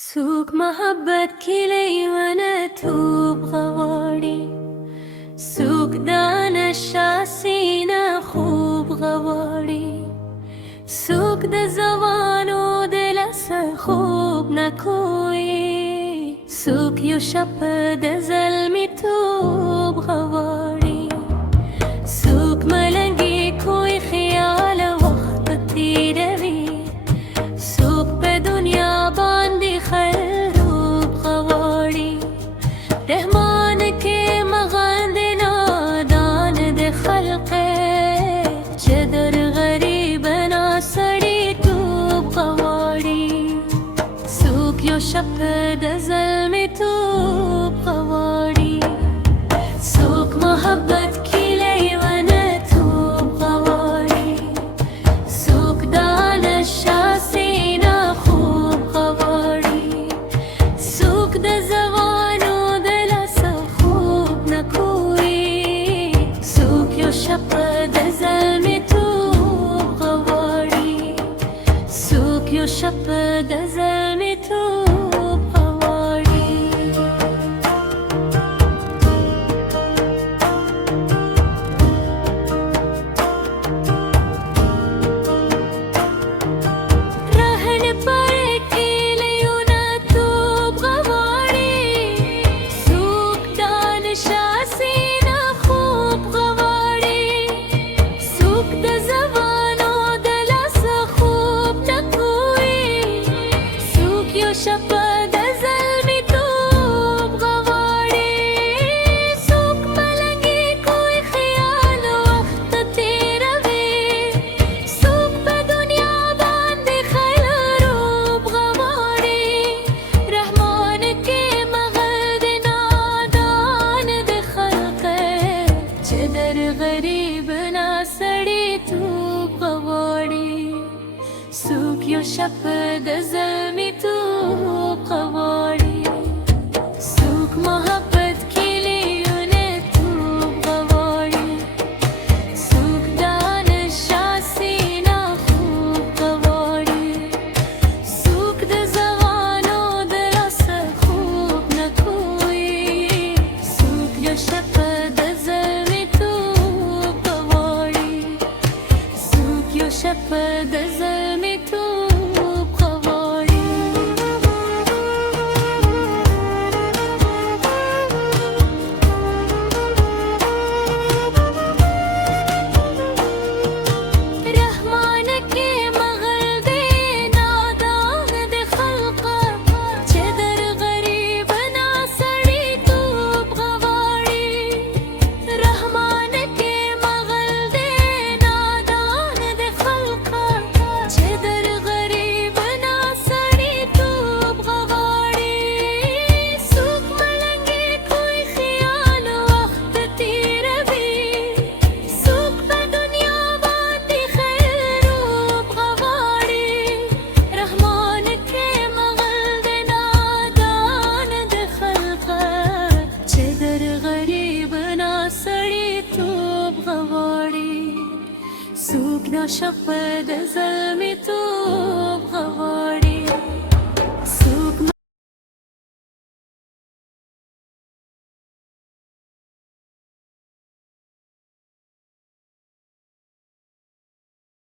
سوق محبت كلي وانا توب غواري سوق دانا الشاسينا خوب غواري سوق دا زوانو دلسا خوب نكوي سوق يشب دا زلمي توب غواري سوق ملنگي كوي خيال وقت تيروي سوق بدنيا باندي خروب غواري رحمان کے مغاندنا دان دے خلقے چدر غریبنا سڑی توب غواري سوق يشب دا زلمي توب غواري سوق محبت كلي وانا توب غواري سوق دانا الشاسينا خوب غواري سوق دا زوانو دلسا خوب نكوي سوق يشب دا زلمي توب غواري سوق يشب دا زلمي توب غواري रहन पर किलियोना توب غواري سوق دان شاسينا خوب غواري سوق دا زوانو دلسا خوب نكوي سوق يشب